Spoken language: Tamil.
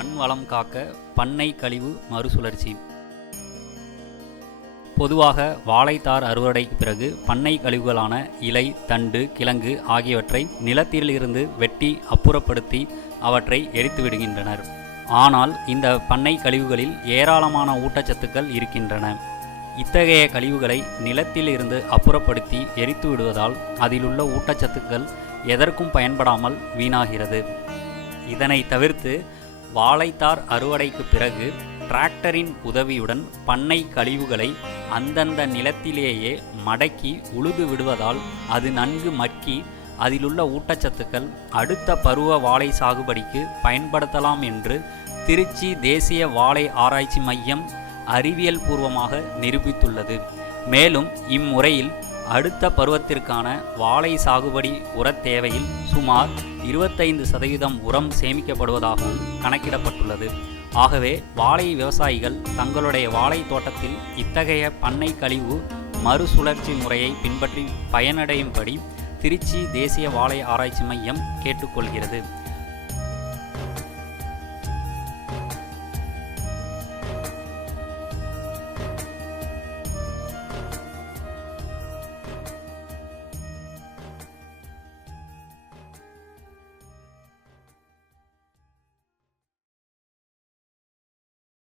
மண் வளம் காக்க பண்ணை கழிவு மறுசுழற்சி. பொதுவாக வாழைத்தார் அறுவடைக்கு பிறகு பண்ணை கழிவுகளான இலை, தண்டு, கிழங்கு ஆகியவற்றை நிலத்திலிருந்து வெட்டி அப்புறப்படுத்தி அவற்றை எரித்து விடுகின்றனர். ஆனால் இந்த பண்ணை கழிவுகளில் ஏராளமான ஊட்டச்சத்துக்கள் இருக்கின்றன. இத்தகைய கழிவுகளை நிலத்தில் இருந்து அப்புறப்படுத்தி எரித்து விடுவதால் அதிலுள்ள ஊட்டச்சத்துக்கள் எதற்கும் பயன்படாமல் வீணாகிறது. இதனை தவிர்த்து வாழைத்தார் அறுவடைக்கு பிறகு டிராக்டரின் உதவியுடன் பண்ணை கழிவுகளை அந்தந்த நிலத்திலேயே மடக்கி உழுது விடுவதால் அது நன்கு மக்கி அதிலுள்ள ஊட்டச்சத்துக்கள் அடுத்த பருவ வாழை சாகுபடிக்கு பயன்படுத்தலாம் என்று திருச்சி தேசிய வாழை ஆராய்ச்சி மையம் அறிவியல் பூர்வமாக நிரூபித்துள்ளது. மேலும் இம்முறையில் அடுத்த பருவத்திற்கான வாழை சாகுபடி உரத் தேவையில் சுமார் 25% உரம் சேமிக்கப்படுவதாகவும் கணக்கிடப்பட்டுள்ளது. ஆகவே வாழை விவசாயிகள் தங்களுடைய வாழை தோட்டத்தில் இத்தகைய பண்ணை கழிவு மறுசுழற்சி முறையை பின்பற்றி பயனடையும்படி திருச்சி தேசிய வாழை ஆராய்ச்சி மையம் கேட்டுக்கொள்கிறது.